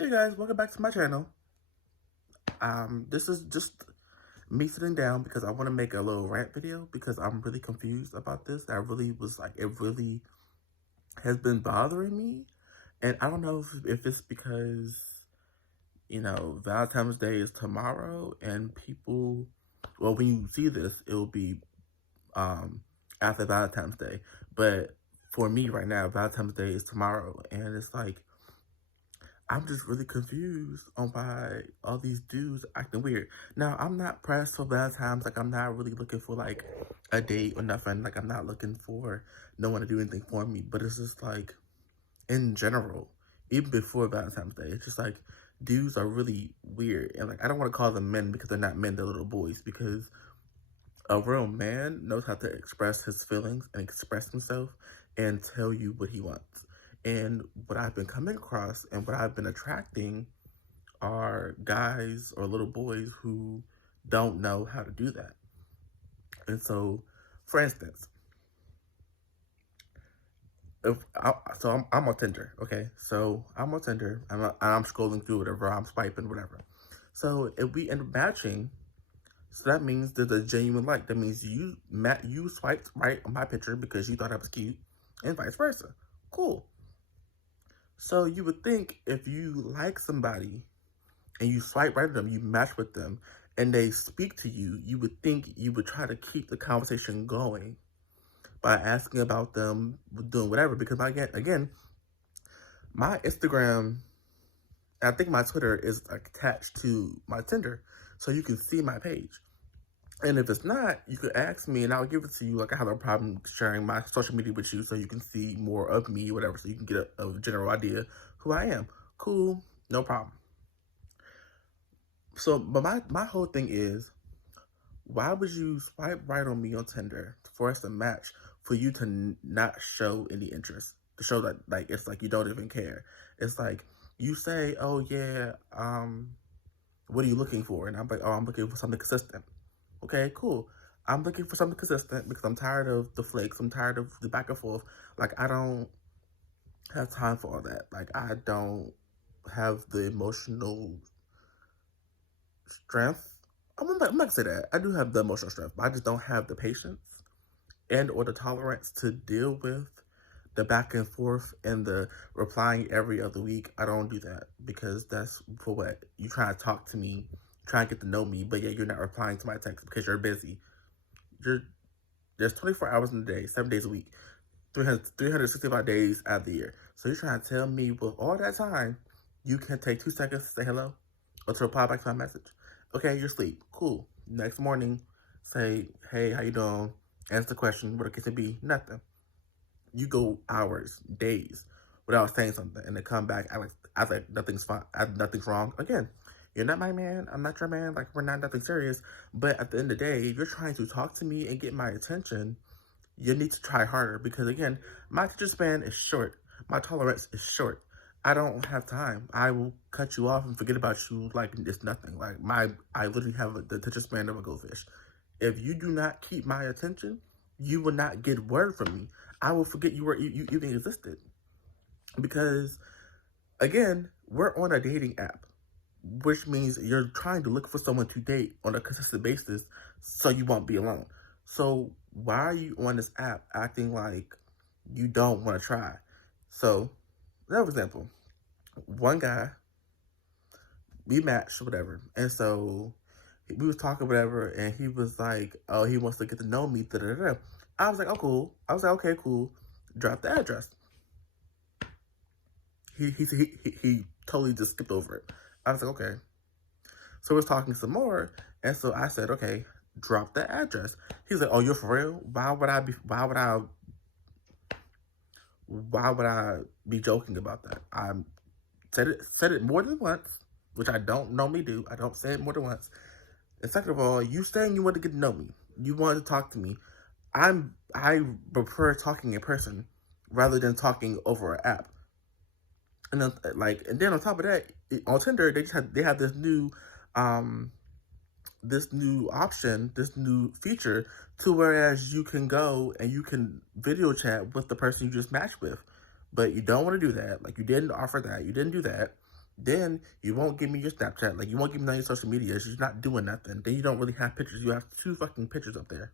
Hey guys, welcome back to my channel. This is just me sitting down because I want to make a little rant video because I'm really confused about this. I really was like, it really has been bothering me. And I don't know if it's because, Valentine's Day is tomorrow and people, well, when you see this, it'll be um, after Valentine's Day. But for me right now, Valentine's Day is tomorrow. And it's like, I'm just really confused on why all these dudes acting weird. Now, I'm not pressed for Valentine's. Like, I'm not really looking for, like, a date or nothing. Like, I'm not looking for no one to do anything for me. But it's just, like, in general, even before Valentine's Day, it's just, like, dudes are really weird. And, like, I don't want to call them men because they're not men, they're little boys. Because a real man knows how to express his feelings and express himself and tell you what he wants. And what I've been coming across and what I've been attracting are guys or little boys who don't know how to do that. And so, for instance, I'm on Tinder, okay? So I'm on Tinder, I'm scrolling through whatever, I'm swiping, whatever. So if we end up matching, so that means there's a genuine like. That means you swiped right on my picture because you thought I was cute, and vice versa. Cool. So you would think if you like somebody and you swipe right at them, you match with them, and they speak to you, you would think you would try to keep the conversation going by asking about them, doing whatever. Because again, my Instagram, I think my Twitter is attached to my Tinder, so you can see my page. And if it's not, you could ask me and I'll give it to you. Like, I have no problem sharing my social media with you so you can see more of me, whatever, so you can get a general idea who I am. Cool, no problem. So, but my whole thing is, why would you swipe right on me on Tinder for us to match for you to not show any interest? To show that, like, it's like you don't even care. It's like, you say, oh yeah, what are you looking for? And I'm like, oh, I'm looking for something consistent. Okay, cool. I'm looking for something consistent because I'm tired of the flakes. I'm tired of the back and forth. Like, I don't have time for all that. Like, I don't have the emotional strength. I'm not gonna say that. I do have the emotional strength, but I just don't have the patience and or the tolerance to deal with the back and forth and the replying every other week. I don't do that because that's for what? You try to talk to me, try and get to know me, but yeah, you're not replying to my text because you're busy. There's 24 hours in a day, 7 days a week, 365 days out of the year. So you're trying to tell me with all that time, you can take 2 seconds to say hello or to reply back to my message. Okay, you're asleep. Cool. Next morning, say, hey, how you doing? Answer the question, what it could be, nothing. You go hours, days without saying something, and then come back I like nothing's fine, nothing's wrong. Again, you're not my man. I'm not your man. Like, we're not nothing serious. But at the end of the day, if you're trying to talk to me and get my attention, you need to try harder because again, my attention span is short. My tolerance is short. I don't have time. I will cut you off and forget about you like it's nothing. Like, I literally have the attention span of a goldfish. If you do not keep my attention, you will not get word from me. I will forget you even existed. Because again, we're on a dating app, which means you're trying to look for someone to date on a consistent basis so you won't be alone. So why are you on this app acting like you don't want to try? So, for example, one guy, we matched, whatever, and so we was talking, whatever, and he was like, oh, he wants to get to know me, da da da. I was like, oh, cool. I was like, okay, cool. Drop the address. He totally just skipped over it. I was like, okay. So we're talking some more, and so I said, okay, drop the address. He's like, oh, you're for real? Why would I be joking about that? I said it more than once, which I don't normally do. I don't say it more than once. And second of all, you saying you want to get to know me, you want to talk to me. I prefer talking in person rather than talking over an app. And then, and then on top of that, on Tinder they have this new option, this new feature, to whereas you can go and you can video chat with the person you just matched with. But you don't want to do that. Like, you didn't offer that. You didn't do that. Then you won't give me your Snapchat, like you won't give me none of your social media. You're not doing nothing. Then you don't really have pictures. You have 2 fucking pictures up there.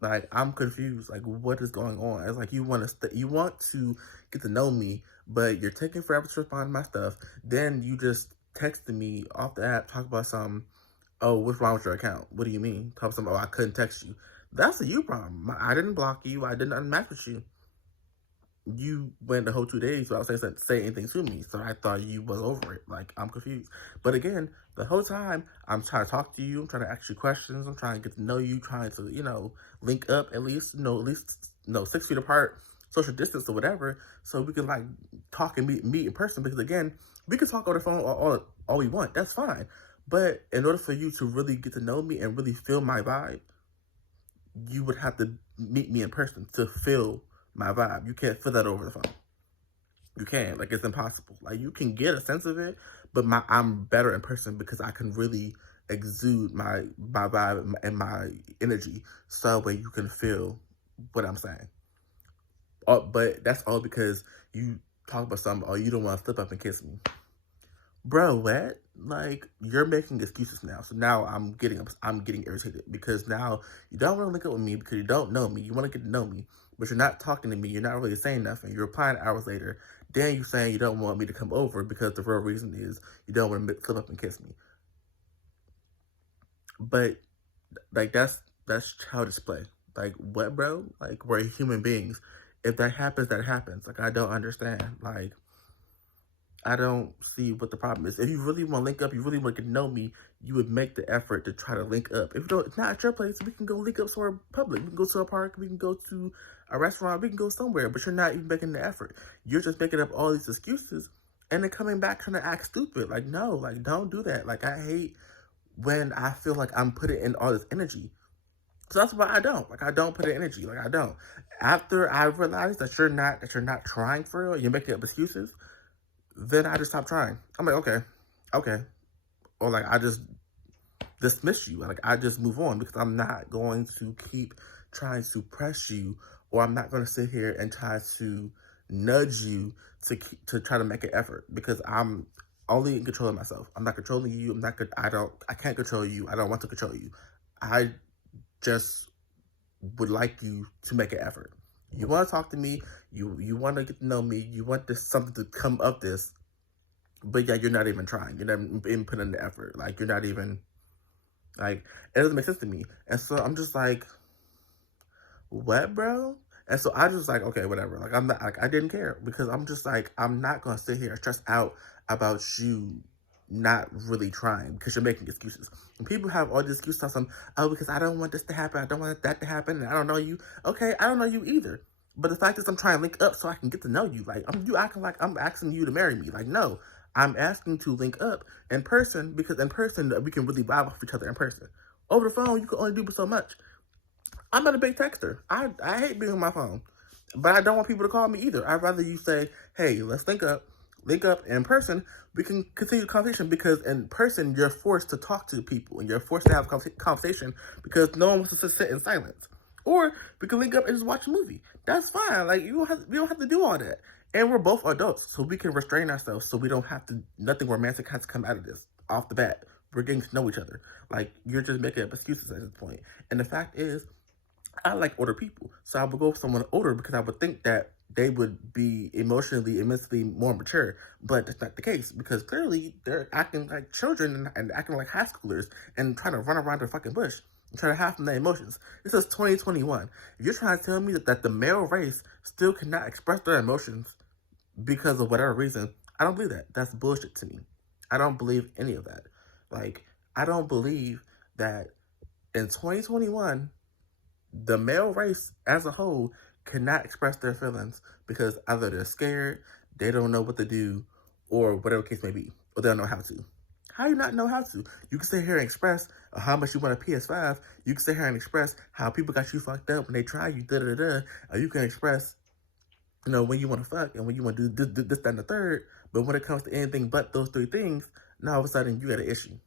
Like, I'm confused. Like, what is going on? It's like you want to get to know me, but you're taking forever to respond to my stuff. Then you just texted me off the app, talk about something. Oh, what's wrong with your account? What do you mean? Talk about something. Oh, I couldn't text you. That's a you problem. I didn't block you. I didn't unmatch with you. You went the whole 2 days without say anything to me, so I thought you was over it. Like, I'm confused. But again, the whole time I'm trying to talk to you, I'm trying to ask you questions, I'm trying to get to know you, trying to link up at least 6 feet apart, social distance or whatever, so we can like talk and meet in person. Because again, we can talk on the phone all we want. That's fine. But in order for you to really get to know me and really feel my vibe, you would have to meet me in person to feel my vibe. You can't feel that over the phone. You can't. Like, it's impossible. Like, you can get a sense of it, but I'm better in person because I can really exude my vibe and my energy so that way you can feel what I'm saying. But that's all because you talk about something, or you don't want to flip up and kiss me. Bro, what? Like, you're making excuses now. So now I'm getting irritated because now you don't want to link up with me because you don't know me. You want to get to know me, but you're not talking to me. You're not really saying nothing. You're replying hours later. Then you're saying you don't want me to come over because the real reason is you don't want to flip up and kiss me. But like that's childish play. Like, what, bro? Like, we're human beings. If that happens, that happens. Like, I don't understand. Like, I don't see what the problem is. If you really want to link up, you really want to get to know me, you would make the effort to try to link up. If you don't, it's not at your place, we can go link up somewhere public. We can go to a park, we can go to a restaurant, we can go somewhere, but you're not even making the effort. You're just making up all these excuses and then coming back trying to act stupid. Like, no, like, don't do that. Like, I hate when I feel like I'm putting in all this energy. So that's why I don't. Like, I don't put in energy. Like, I don't. After I realize that you're not trying for real, you're making up excuses, then I just stop trying. I'm like, okay. Or like, I just dismiss you. Like, I just move on because I'm not going to keep trying to press you, or I'm not going to sit here and try to nudge you to try to make an effort because I'm only in control of myself. I'm not controlling you. I can't control you. I don't want to control you. I just would like you to make an effort. You want to talk to me. You want to get to know me. You want something to come of this. But yeah, you're not even trying. You're not even putting in the effort. Like, you're not even, like, it doesn't make sense to me. And so I'm just like, what, bro? And so I just like, okay, whatever. Like, I'm not, like, I didn't care because I'm just like, I'm not going to sit here and stress out about you not really trying because you're making excuses. And people have all these excuses on some, oh, because I don't want this to happen. I don't want that to happen. And I don't know you. Okay, I don't know you either. But the fact is, I'm trying to link up so I can get to know you. Like, you acting like I'm asking you to marry me. Like, no, I'm asking to link up in person because in person we can really vibe off each other in person. Over the phone, you can only do so much. I'm not a big texter. I hate being on my phone, but I don't want people to call me either. I'd rather you say, hey, let's link up in person. We can continue the conversation because in person you're forced to talk to people and you're forced to have a conversation because no one wants to sit in silence. Or we can link up and just watch a movie. That's fine. Like, we don't have to do all that. And we're both adults, so we can restrain ourselves so we don't have to, nothing romantic has to come out of this off the bat. We're getting to know each other. Like, you're just making up excuses at this point. And the fact is, I like older people. So I would go with someone older because I would think that they would be emotionally and mentally more mature. But that's not the case because clearly they're acting like children and acting like high schoolers and trying to run around the fucking bush and trying to have from their emotions. This is 2021. If you're trying to tell me that the male race still cannot express their emotions because of whatever reason, I don't believe that. That's bullshit to me. I don't believe any of that. Like, I don't believe that in 2021, the male race as a whole cannot express their feelings because either they're scared, they don't know what to do, or whatever case may be, or they don't know how to. How do you not know how to? You can sit here and express how much you want a PS5. You can sit here and express how people got you fucked up when they try you, da-da-da-da. Or you can express, when you want to fuck and when you want to do this, that, and the third. But when it comes to anything but those three things, now all of a sudden you got an issue.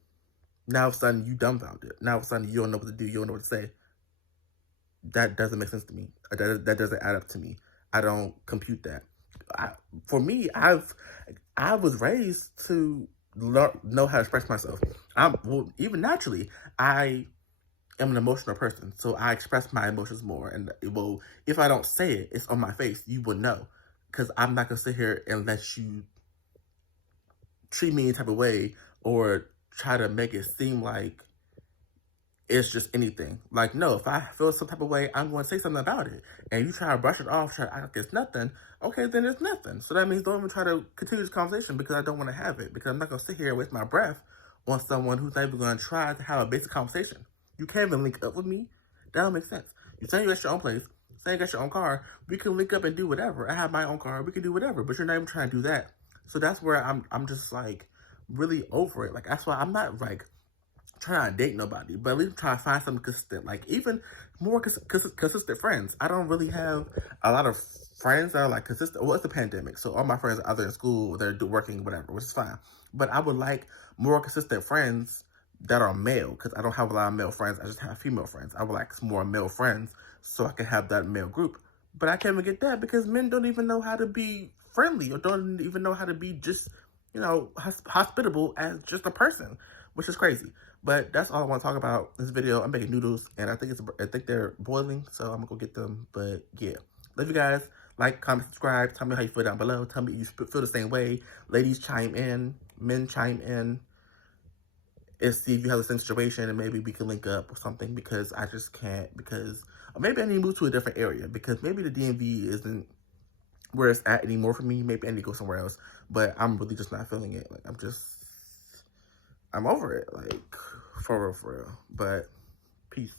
Now all of a sudden you dumbfounded. Now all of a sudden you don't know what to do. You don't know what to say. That doesn't make sense to me. That doesn't add up to me. I don't compute that. for me, I was raised to know how to express myself. Well, even naturally, I am an emotional person, so I express my emotions more. And well, if I don't say it, it's on my face. You will know, because I'm not gonna sit here and let you treat me any type of way or try to make it seem like it's just anything. Like, no, if I feel some type of way, I'm going to say something about it. And you try to brush it off, try to act like it's nothing, okay, then it's nothing. So that means don't even try to continue this conversation because I don't want to have it. Because I'm not going to sit here and waste my breath on someone who's not even going to try to have a basic conversation. You can't even link up with me. That don't make sense. You say you got your own place, say you got your own car, we can link up and do whatever. I have my own car, we can do whatever, but you're not even trying to do that. So that's where I'm just like really over it. Like, that's why I'm not like trying to date nobody, but at least try to find something consistent. Like, even more consistent friends. I don't really have a lot of friends that are like consistent. Well, it's the pandemic, so all my friends are either in school or they're working, whatever, which is fine. But I would like more consistent friends that are male, because I don't have a lot of male friends. I just have female friends. I would like some more male friends so I can have that male group. But I can't even get that because men don't even know how to be friendly or don't even know how to be just, hospitable as just a person, which is crazy. But that's all I want to talk about in this video. I'm making noodles, and I think they're boiling, so I'm gonna go get them. But yeah, love you guys. Like, comment, subscribe. Tell me how you feel down below. Tell me if you feel the same way. Ladies, chime in. Men, chime in. And see if you have the same situation, and maybe we can link up or something, because I just can't. Because or maybe I need to move to a different area, because maybe the DMV isn't where it's at anymore for me. Maybe I need to go somewhere else. But I'm really just not feeling it. Like, I'm over it. Like, for real, for real. But peace.